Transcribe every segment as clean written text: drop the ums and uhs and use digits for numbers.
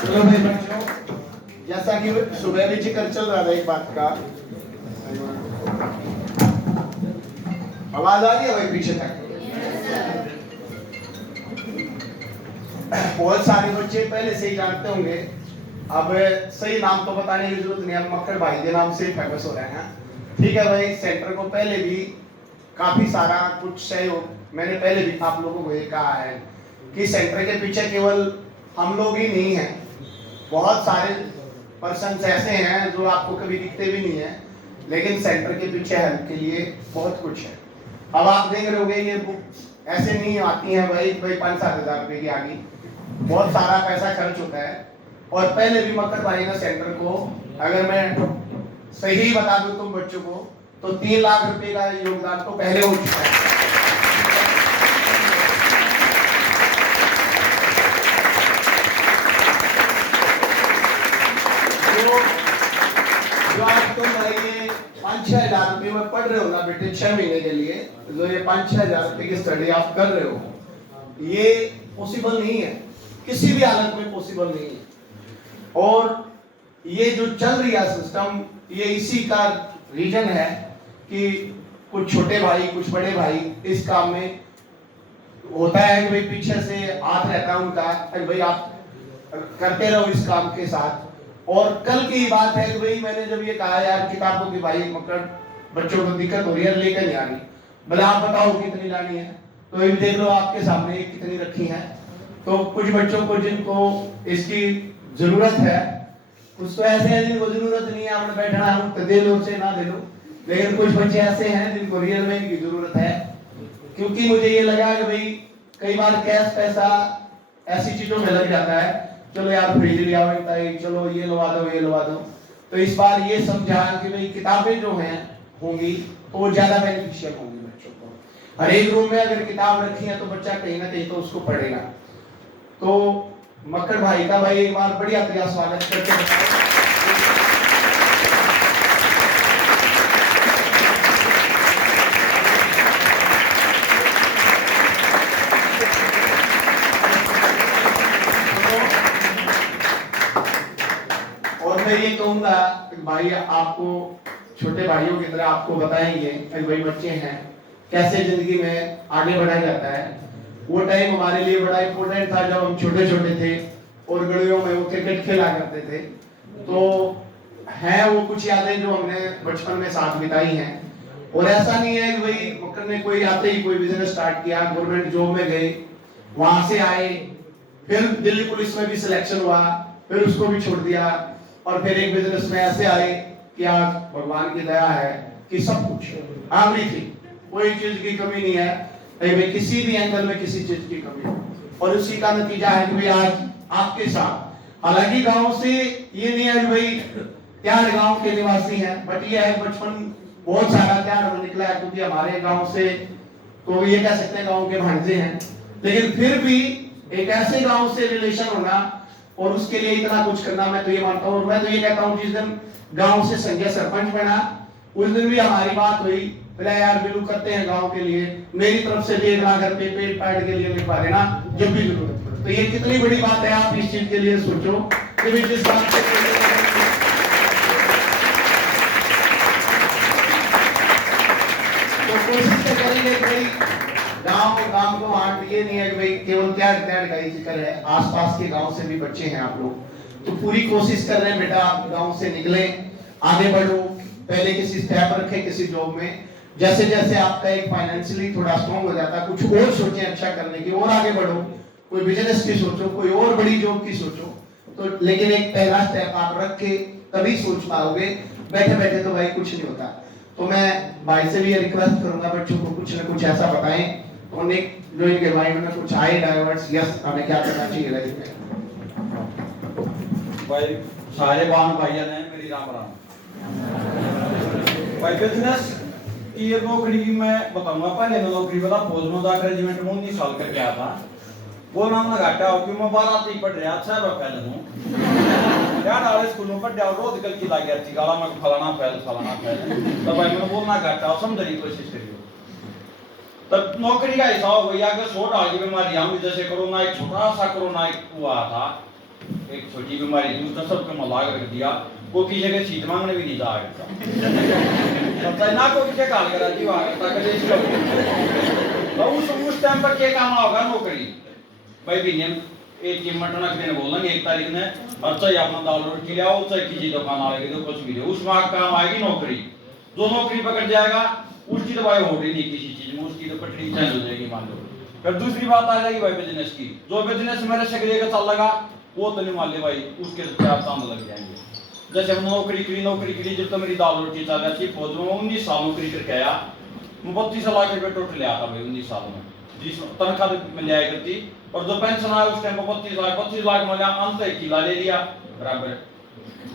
चलो भाई बच्चों, जैसा कि सुबह भी जिक्र चल रहा था एक बात का, आवाज आ रही है भाई पीछे तक? बहुत सारे बच्चे पहले से ही जानते होंगे, अब सही नाम तो बताने की जरूरत नहीं, हम मक्खड़ भाई के नाम से ही फेमस हो रहे हैं। ठीक है भाई, सेंटर को पहले भी काफी सारा कुछ सहयोग मैंने पहले भी आप लोगों को ये कहा है कि सेंटर के पीछे केवल हम लोग ही नहीं हैं, बहुत सारे पर्सन ऐसे हैं जो आपको कभी दिखते भी नहीं है, लेकिन सेंटर के पीछे हेल्प के लिए बहुत कुछ है। अब आप देख रहे होंगे ये बुक ऐसे नहीं आती हैं भाई 5-7 हज़ार रुपए की आ गई, बहुत सारा पैसा खर्च होता है। और पहले भी मक्खड़ भाई ने सेंटर को, अगर मैं सही बता दूं तुम बच्चों को, तो 3 लाख रुपए का योगदान तो पहले हो चुका है। जो आज तुम भाई ये 5-6 हजार रुपये में पढ़ रहे हो ना बेटे 6 महीने के लिए, जो ये 5-6 हजार रुपये की स्टडी आप कर रहे हो, ये पॉसिबल नहीं है, किसी भी हालत में पॉसिबल नहीं है। और ये जो चल रही है सिस्टम, ये इसी का रीजन है कि कुछ छोटे भाई कुछ बड़े भाई इस काम में होता है कि भाई पीछे से हाथ रहता है उनका, भाई आप करते रहो इस काम के साथ। और कल की बात है कि भाई मैंने जब ये कहा यार किताबों की भाई मक्खड़ बच्चों को दिक्कत हो रही है लेकर नहीं आ रही, भले आप बताओ कितनी लानी है, तो ये देख लो आपके सामने कितनी रखी है। तो कुछ बच्चों को जिनको इसकी जरूरत है, कुछ तो ऐसे हैं जिनको जरूरत नहीं है, आपने बैठना है तो दे लो से ना दे लो, लेकिन कुछ बच्चे ऐसे हैं जिनको रियल में इनकी जरूरत है। क्योंकि मुझे ये लगा कि भाई कई बार कैश पैसा ऐसी चीजों में लग जाता है, चलो यार फ्रिज लिया हुआ है, चलो ये लगा दो ये लगा दो। तो इस बार ये समझा कि भाई किताबें जो हैं होंगी तो वो ज्यादा बेनिफिशियल होंगी बच्चों को। हर एक रूम में अगर किताब रखी है तो बच्चा कहीं ना कहीं तो उसको पढ़ेगा। तो मक्खड़ भाई का भाई एक बार बढ़िया तरीका स्वागत करके बताओ। और मैं ये कहूंगा भाई आपको, छोटे भाइयों की तरह आपको बताएंगे भाई बच्चे हैं कैसे जिंदगी में आगे बढ़ाया जाता है। वो टाइम हमारे लिए बड़ा इंपॉर्टेंट था जब हम छोटे छोटे थे और गलियों में वो क्रिकेट खेला करते थे। तो है वो कुछ यादें जो हमने बचपन में साथ बिताई हैं। और ऐसा नहीं है कि भाई मक्खड़ ने कोई आते ही कोई बिजनेस स्टार्ट किया, गवर्नमेंट जॉब में गए, वहां से आए, फिर दिल्ली पुलिस में भी सिलेक्शन हुआ, फिर उसको भी छोड़ दिया, और फिर एक बिजनेस में ऐसे आए कि आज भगवान की दया है कि सब कुछ एवरीथिंग, कोई चीज की कमी नहीं है भाई, किसी भी एंगल में किसी चीज की कमी नहीं। और उसी का नतीजा है कि भाई आज आपके साथ, हालांकि गांव से ये नहीं है कि भाई त्यार गांव के निवासी हैं, बट ये है बचपन बहुत सारा त्यार में निकला है, क्योंकि हमारे गांव से तो ये कह सकते हैं गांव के भांजे हैं, लेकिन फिर भी एक ऐसे गांव से रिलेशन होना और उसके लिए इतना कुछ करना, मैं तो ये मानता हूँ। और मैं तो ये कहता हूँ जिस दिन गांव से संजय सरपंच बना उस दिन भी हमारी बात हुई, बोला यार बिल्कुल करते हैं गांव के लिए, मेरी तरफ से भी 1 लाख रुपए पेड़ पैड के लिए लिखवा देना जब भी जरूरत पड़े। तो ये कितनी बड़ी बात है, आप इस चीज के लिए सोचो कि जिस बात से तो कोशिश तो करेंगे भाई गांव को बांट, ये नहीं है कि भाई केवल क्या का ही जिक्र है, आसपास के गांव से भी बच्चे हैं आप लोग, तो पूरी कोशिश कर रहे हैं बेटा आप गांव से निकले, आगे बढ़ो, पहले किसी स्टेप रखे किसी जॉब में, जैसे जैसे आपका एक फाइनेंशियली थोड़ा स्ट्रॉन्ग हो जाता है, कुछ और सोचें अच्छा करने की और आगे बढ़ो, कोई बिजनेस की सोचो, कोई और बड़ी जॉब की सोचो। तो लेकिन एक पहला स्टेप आप रख के तभी सोच पाओगे, बैठे बैठे तो भाई कुछ नहीं होता। तो मैं भाई से भी ये रिक्वेस्ट करूंगा बच्चों को कुछ ना कुछ ऐसा बताएं उन्हें जो इनके माइंड में कुछ आए डाइवर्ट्स, यस हमें क्या करना चाहिए लाइफ में। भाई सारे बहन भाइयों ने मेरी राम राम। भाई बिजनेस की ये नौकरी मैं बताऊंगा, पहले मैं नौकरी वाला फौज में जाकर रेजिमेंट में 19 साल करके आया था, वो नाम लगा घाटा हो कि मैं 12 तक पढ़ रहा था, मैं पहले हूं यार आले स्कूल में पढ़ जाओ, रोज कल की लाग गया थी गाला में फलाना फैल तो भाई मैंने बोलना घाटा समझने की कोशिश करियो। तब नौकरी का हिसाब भैया के 100 डाल की बीमारी हम जैसे कोरोना, एक छोटा सा कोरोना हुआ था, एक छोटी बीमारी थी, उसने सबके मलाग रख दिया। वो किसी जगह सीट मांगने भी नहीं जा सकता, पता ना को किसे काल करा जी वहां तक कदे इसको। तो उस टाइम पर क्या काम होगा नौकरी भाई भी ने एक चिमटना के दिन बोलेंगे 1 तारीख ने अच्छा ही अपना दाल रोटी ले आओ, चाहे किसी दुकान आ गई तो कुछ भी ले, उसमें काम आएगी नौकरी। जो नौकरी पकड़ जाएगा उसकी तो भाई होगी नहीं किसी चीज में, उसकी तो पटरी चल हो जाएगी मान लो। फिर दूसरी बात आ जाएगी भाई बिजनेस की, जो बिजनेस मेरे शक्रिय का चल लगा वो तो नहीं मान ले भाई, उसके चार चांद लग जाएंगे। जैसे हम नौकरी करी जब तो मेरी दाल रोटी चल रही थी फौज में 19 साल नौकरी करके आया, मैं 32 लाख रुपए टोटल लिया था भाई 19 साल में, जिस तनख्वाह में लिया करती। और जो पेंशन आया उस टाइम पर 25 लाख में लिया, अंत 1 किला ले लिया बराबर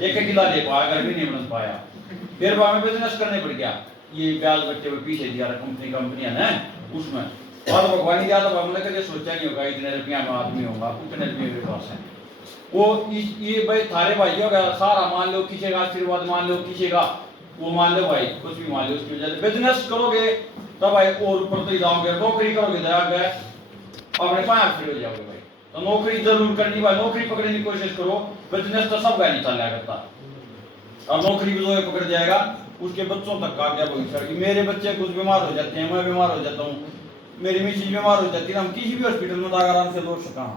1 किला ले पाया, घर भी नहीं बन पाया। फिर हमें बिजनेस करने पड़ गया, ये ब्याज बच्चे में पीछे दिया कंपनियां ने उसमें, और भगवान ही ज्यादा हमने कभी सोचा नहीं होगा इतने रुपया में आदमी होगा, उतने रुपये मेरे पास है। वो ये भाई थारे भाइयों का सारा मान लो, किसी का आशीर्वाद मान लो, किसी का वो मान लो भाई, कुछ भी मान लो, उसकी वजह से बिजनेस करोगे तब भाई और ऊपर तो जाओगे, नौकरी करोगे जाओगे अपने पांव खड़े हो जाओगे भाई। तो नौकरी जरूर करनी भाई, नौकरी पकड़ने की कोशिश करो, बिजनेस तो सब का नहीं चल करता। अब नौकरी भी जो पकड़ जाएगा उसके बच्चों तक का क्या भविष्य। मेरे बच्चे कुछ बीमार हो जाते हैं, मैं बीमार हो जाता हूँ, मेरी मिसेज बीमार हो जाती है, हम किसी भी हॉस्पिटल में आराम से लौट सका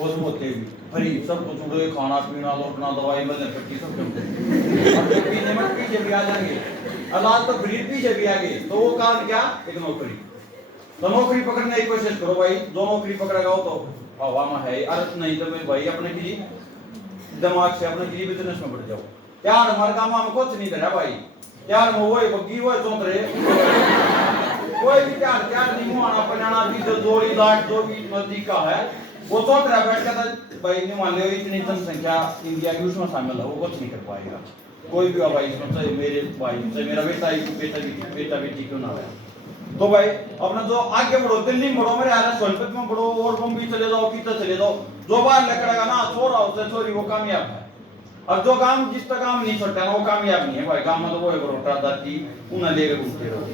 और होते भी फ्री सब कुछ उड़े, खाना पीना लौटना दवाई मदद पट्टी सब चलते पीने में पीछे भी आ जाएंगे, इलाज तो फ्री पीछे भी आगे। तो वो कारण क्या, एक नौकरी। तो नौकरी पकड़ने की कोशिश करो भाई, जो नौकरी पकड़ेगा वो तो हवा में है, अर्थ नहीं तो मैं भाई अपने किसी दिमाग से अपने किसी बिजनेस में बढ़ जाओ। यार हमारे काम में कुछ नहीं धरा भाई, यार वो बग्गी वो चौंतरे कोई भी प्यार नहीं मुआना पनाना भी जो जोड़ी लाट जो भी नजदीक का है वो चौंतरा बैठ के भाई नहीं मान लो इतनी जनसंख्या इंडिया की उसमें शामिल है, वो कुछ नहीं कर पाएगा कोई भी भाई इसमें, चाहे मेरे भाई चाहे मेरा बेटा बेटी क्यों ना है। तो भाई अपना जो आगे बढ़ो, दिल्ली में बढ़ो, मेरे यार सोनभद्र में बढ़ो, और बम्बई चले जाओ, कितना चले जाओ, जो बाहर लकड़ेगा ना छोरा होता छोरी वो कामयाब है। और जो काम जिसका काम नहीं छोटा ना वो कामयाब नहीं है भाई। काम में तो वो रोटा दाती उन्हें लेकर घूमते रहो।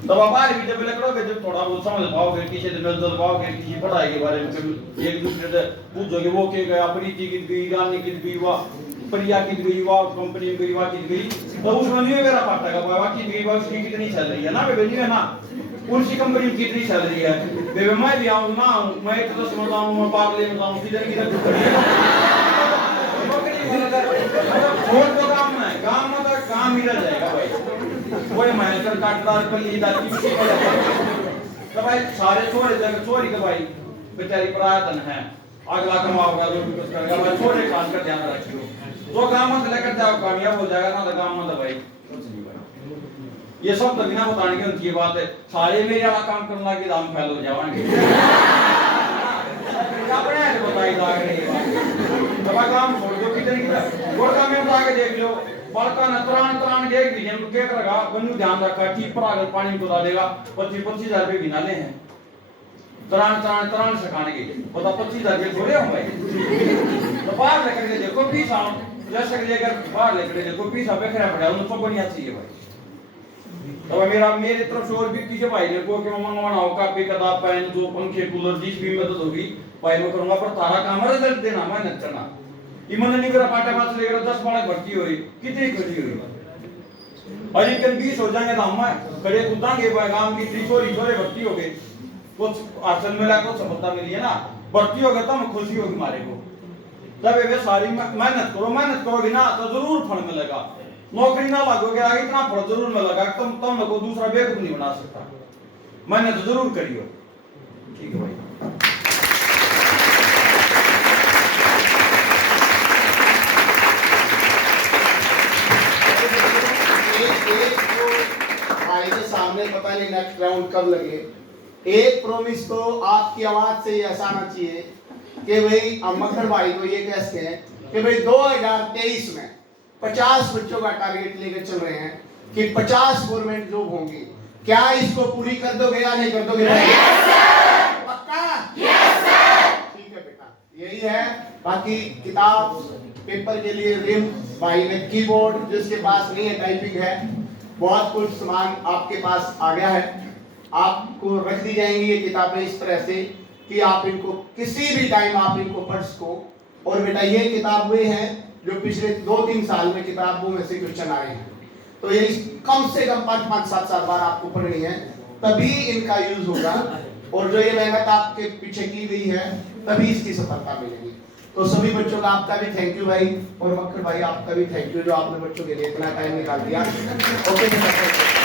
तब आप बाहर भी जब लकड़ोगे जब थोड़ा बहुत समझ पाओगे, किसी से मिल पाओगे, किसी पढ़ाई के बारे में एक दूसरे से पूछोगे वो क्या गया, प्रीति की गई, रानी की गई, वाह प्रिया की गई, वाह कंपनी गई, वाह की गई, तो उसमें नहीं मेरा पाटा का वाह की गई, वाह उसकी कितनी चल रही है ना बेबी है ना, उनकी कंपनी कितनी चल रही है बेबी, मैं भी आऊँ ना मैं तो समझ आऊँ, मैं पागल में जाऊँ किधर छोड़ दो काम में तो काम ही रह जाएगा भाई। कोई मैनेजर काटदार पर ली जाती तो भाई सारे छोरे जगह चोरी के भाई बेचारी परायतन है, अगला कमाओगा जो भी कुछ करेगा भाई, छोटे खान का ध्यान रखियो, जो काम में लेकर जाओ कामयाब हो जाएगा ना, तो काम में तो भाई कुछ नहीं भाई। ये सब तो बिना बताने की उनकी बात है, सारे मेरे वाला काम करने लगे हम फैल हो जाएंगे अपने ऐसे बताई जा रही है तो काम छोड़ दो कितने और काम में आगे देख लो बड़का न त्राण देख भी जन के करेगा बन्नू ध्यान रखा ठीक पर अगर पानी में कुदा देगा 25,000 रुपए गिना ले हैं त्राण सकाने के पता 25,000 रुपए थोड़े हो भाई। तो बाहर लेकर के देखो पीसा जैसे लेकर बाहर लेकर देखो पीसा बेखरा पड़ा उनको तो बढ़िया चाहिए भाई। तो मेरा मेरे तरफ से और भी किसी भाई ने को कि मंगवाना हो कापी किताब पेन जो पंखे कूलर जिस भी मदद होगी भाई मैं करूंगा, पर तारा काम रिजल्ट देना मेहनत करना। इमन नहीं मेरा पाटा पास लेकर 10 बालक भर्ती हुई कितनी खड़ी हुई और इनके 20 हो जाएंगे तो हम खड़े कूदांगे गांव की 3 छोरे भर्ती हो गए, कुछ आसन मिला कुछ सफलता मिली है ना, भर्ती हो गए तो हम खुशी होगी हमारे को। तब वे सारी मेहनत करोगे ना तो जरूर फल मिलेगा, नौकरी ना लगोगे आगे इतना फल जरूर मिलेगा, तुम को दूसरा बेवकूफ नहीं बना सकता, मेहनत जरूर करियो। ठीक है भाई। सामने पता नहीं नेक्स्ट राउंड कब लगे, एक प्रॉमिस तो आपकी आवाज से ऐसा आना चाहिए कि भाई हम मक्खर भाई को ये कहते हैं कि भाई 2023 में 50 बच्चों का टारगेट लेकर चल रहे हैं कि 50 गवर्नमेंट जॉब होंगी, क्या इसको पूरी कर दोगे या नहीं कर दोगे? पक्का? ठीक है बेटा, यही है। बाकी किताब पेपर के लिए रिम भाई ने कीबोर्ड जिसके पास नहीं है टाइपिंग है, बहुत कुछ सामान आपके पास आ गया है, आपको रख दी जाएंगी ये किताबें इस तरह से कि आप इनको किसी भी टाइम आप इनको पढ़ सको। और बेटा ये किताब वे हैं जो पिछले 2-3 साल में किताबों में से क्वेश्चन आए हैं, तो ये कम से कम 5-5-7 बार आपको पढ़नी है, तभी इनका यूज होगा। और जो ये मेहनत आपके पीछे की गई है तभी इसकी सफलता मिलेगी। तो सभी बच्चों का आपका भी थैंक यू भाई, और मक्खर भाई आपका भी थैंक यू जो आपने बच्चों के लिए इतना टाइम निकाल दिया। ओके।